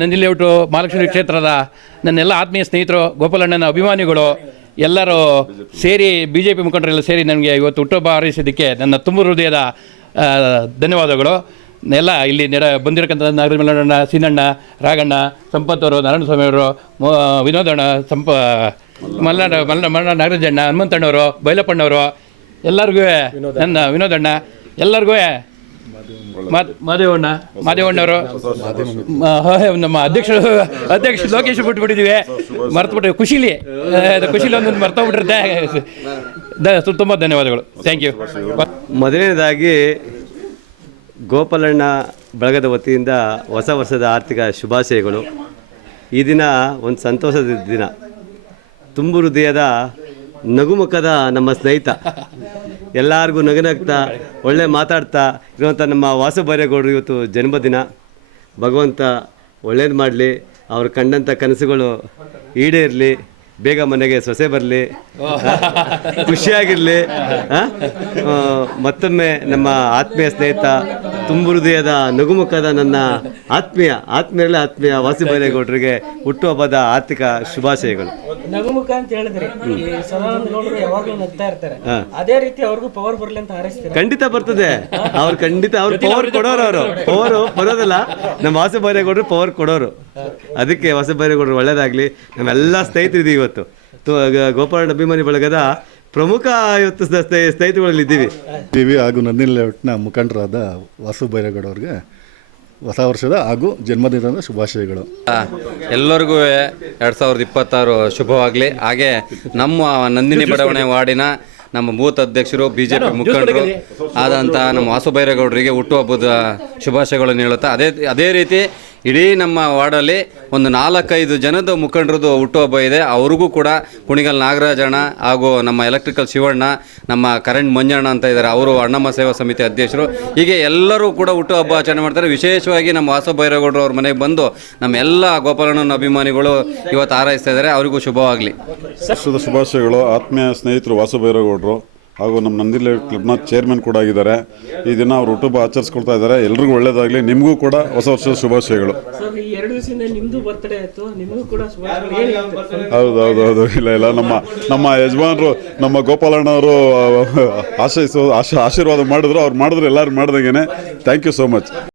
Nandi layout Mahalakshmi ಕ್ಷೇತ್ರದ ನನ್ನೆಲ್ಲ ಆತ್ಮೀಯ ಸ್ನೇಹಿತರು, ಗೋಪಾಲಣ್ಣನ ಅಭಿಮಾನಿಗಳು ಎಲ್ಲರೂ ಸೇರಿ BJP ಮುಖಂಡರೆಲ್ಲ ಸೇರಿ ನನಗೆ ಇವತ್ತು ಹುಟ್ಟುಹಬ್ಬ ಹಾರೈಸಿದ್ದಕ್ಕೆ ನನ್ನ ತುಂಬ ಹೃದಯದ ಧನ್ಯವಾದಗಳು. ಎಲ್ಲ ಇಲ್ಲಿ ಬಂದಿರಕ್ಕಂಥ ನಾಗರಾಜ ಮಲ್ಲಣ್ಣ, ಸೀನಣ್ಣ, ರಾಘಣ್ಣ, ಸಂಪತ್ ಅವರು, ನಾರಾಯಣಸ್ವಾಮಿ ಅವರು, ವಿನೋದಣ್ಣ, ಮಲ್ಲ ನಾಗರಾಜಣ್ಣ, ಹನುಮಂತಣ್ಣವರು, ಬೈಲಪ್ಪಣ್ಣವರು, ಎಲ್ಲರಿಗೂ ನನ್ನ ವಿನೋದಣ್ಣ, ಎಲ್ಲರಿಗೂ ಮಾದೇವಣ್ಣವರು, ನಮ್ಮ ಅಧ್ಯಕ್ಷರು ಲೋಕೇಶ್ ಬಿಟ್ಬಿಟ್ಟಿದ್ದೀವಿ, ಮರ್ತುಬಿಟ್ಟು ಖುಷಿಲಿ ಒಂದೊಂದು ಮರ್ತೋಗ್ಬಿಟ್ಟಿರುತ್ತೆ. ತುಂಬ ಧನ್ಯವಾದಗಳು. Thank you. ಮೊದಲನೇದಾಗಿ ಗೋಪಾಲಣ್ಣ ಬಳಗದ ವತಿಯಿಂದ ಹೊಸ ವರ್ಷದ ಆರ್ಥಿಕ ಶುಭಾಶಯಗಳು. ಈ ದಿನ ಒಂದು ಸಂತೋಷದ ದಿನ. ತುಂಬು ಹೃದಯದ ನಗುಮುಖದ ನಮ್ಮ ಸ್ನೇಹಿತ, ಎಲ್ಲರಿಗೂ ನಗುನಗ್ತಾ ಒಳ್ಳೆ ಮಾತಾಡ್ತಾ ಇರುವಂಥ ನಮ್ಮ ವಾಸು ಬೈರೇಗೌಡರು ಇವತ್ತು ಜನ್ಮದಿನ. ಭಗವಂತ ಒಳ್ಳೇದು ಮಾಡಲಿ, ಅವ್ರು ಕಂಡಂಥ ಕನಸುಗಳು ಈಡೇರಲಿ, ಬೇಗ ಮನೆಗೆ ಸೊಸೆ ಬರಲಿ, ಖುಷಿಯಾಗಿರಲಿ. ಮತ್ತೊಮ್ಮೆ ನಮ್ಮ ಆತ್ಮೀಯ ಸ್ನೇಹಿತ, ತುಂಬು ಹೃದಯದ ನಗುಮುಖದ ನನ್ನ ಆತ್ಮೀಯ ವಾಸು ಬೈರೇಗೌಡರಿಗೆ ಹುಟ್ಟುಹಬ್ಬದ ಆರ್ಥಿಕ ಶುಭಾಶಯಗಳು. ನಗುಮುಖ ಅಂತ ಹೇಳಿದ್ರೆ ಸದಾನಂದ ಗೌಡರು ಯಾವಾಗಲೂ ನಗ್ತಾ ಇರ್ತಾರೆ, ಅದೇ ರೀತಿ ಅವ್ರಿಗೂ ಪವರ್ ಬರಲಿ ಅಂತ ಹಾರೈಸ್ತಾರೆ. ಖಂಡಿತ ಬರ್ತದೆ. ಅವ್ರು ಪವರ್ ಕೊಡೋರು, ಪವರ್ ಬರೋದಿಲ್ಲ. ನಮ್ಮ ವಾಸು ಬೈರೇಗೌಡರು ಪವರ್ ಕೊಡೋರು. ಅದಕ್ಕೆ ವಾಸು ಬೈರೇಗೌಡರು ಒಳ್ಳೇದಾಗಲಿ. ನಮ್ಮೆಲ್ಲ ಸ್ನೇಹಿತರಿದ್ದೀವಿ ಇವತ್ತು. ಗೋಪಾಲಣ್ಣ ಅಭಿಮಾನಿ ಬಳಗದ ಪ್ರಮುಖ ಇವತ್ತು ಸ್ನೇಹಿತರುಗಳಿದ್ದೀವಿ. ಹಾಗೂ ನಂದಿ ಲೇಔಟ್ನ ಮುಖಂಡರಾದ ವಾಸು ಬೈರೇಗೌಡ ಹೊಸ ವರ್ಷದ ಹಾಗೂ ಜನ್ಮದಿನದ ಶುಭಾಶಯಗಳು. ಎಲ್ಲರಿಗೂ 2026 ಶುಭವಾಗಲಿ. ಹಾಗೆ ನಮ್ಮ ನಂದಿನಿ ಬಡಾವಣೆ ವಾರ್ಡಿನ ನಮ್ಮ ಬೂತ್ ಅಧ್ಯಕ್ಷರು, BJP ಮುಖಂಡರು ಆದಂಥ ನಮ್ಮ ವಾಸು ಬೈರೇಗೌಡರಿಗೆ ಹುಟ್ಟುಹಬ್ಬದ ಶುಭಾಶಯಗಳನ್ನು ಹೇಳುತ್ತಾ, ಅದೇ ರೀತಿ ಇಡೀ ನಮ್ಮ ವಾರ್ಡಲ್ಲಿ ಒಂದು 4-5 ಜನದ ಮುಖಂಡರದ್ದು ಹುಟ್ಟುಹಬ್ಬ ಇದೆ. ಅವ್ರಿಗೂ ಕೂಡ ಕುಣಿಗಲ್ ನಾಗರಾಜಣ್ಣ ಹಾಗೂ ನಮ್ಮ ಎಲೆಕ್ಟ್ರಿಕಲ್ ಶಿವಣ್ಣ, ನಮ್ಮ ಕರೆಂಟ್ ಮಂಜಣ್ಣ ಅಂತ ಇದ್ದಾರೆ, ಅವರು ಅಣ್ಣಮ್ಮ ಸೇವಾ ಸಮಿತಿ ಅಧ್ಯಕ್ಷರು. ಹೀಗೆ ಎಲ್ಲರೂ ಕೂಡ ಹುಟ್ಟುಹಬ್ಬ ಆಚರಣೆ ಮಾಡ್ತಾರೆ. ವಿಶೇಷವಾಗಿ ನಮ್ಮ ವಾಸು ಬೈರೇಗೌಡರು ಅವ್ರ ಮನೆಗೆ ಬಂದು ನಮ್ಮ ಎಲ್ಲ ಗೋಪಾಲಣ್ಣನ ಅಭಿಮಾನಿಗಳು ಇವತ್ತು ಹಾರೈಸ್ತಾ ಇದ್ದಾರೆ. ಅವರಿಗೂ ಶುಭವಾಗಲಿ. ಶುಭಾಶಯಗಳು. ಆತ್ಮೀಯ ಸ್ನೇಹಿತರು ವಾಸು ಬೈರೇಗೌಡರು ಹಾಗೂ ನಮ್ಮ ನಂದಿ ಲೇಔಟ್ ಕ್ಲಬ್ನ ಚೇರ್ಮನ್ ಕೂಡ ಆಗಿದ್ದಾರೆ. ಈ ದಿನ ಅವರು ಹುಟ್ಟುಹಬ್ಬ ಆಚರಿಸ್ಕೊಳ್ತಾ ಇದ್ದಾರೆ. ಎಲ್ರಿಗೂ ಒಳ್ಳೇದಾಗಲಿ. ನಿಮಗೂ ಕೂಡ ಹೊಸ ವರ್ಷದ ಶುಭಾಶಯಗಳು. ಹೌದು. ಇಲ್ಲ ನಮ್ಮ ಯಜಮಾನರು, ನಮ್ಮ ಗೋಪಾಲಣ್ಣವರು ಆಶೀರ್ವಾದ ಮಾಡಿದ್ರು. ಅವ್ರು ಮಾಡಿದ್ರು, ಎಲ್ಲರೂ ಮಾಡ್ದಂಗೆ. Thank you so much.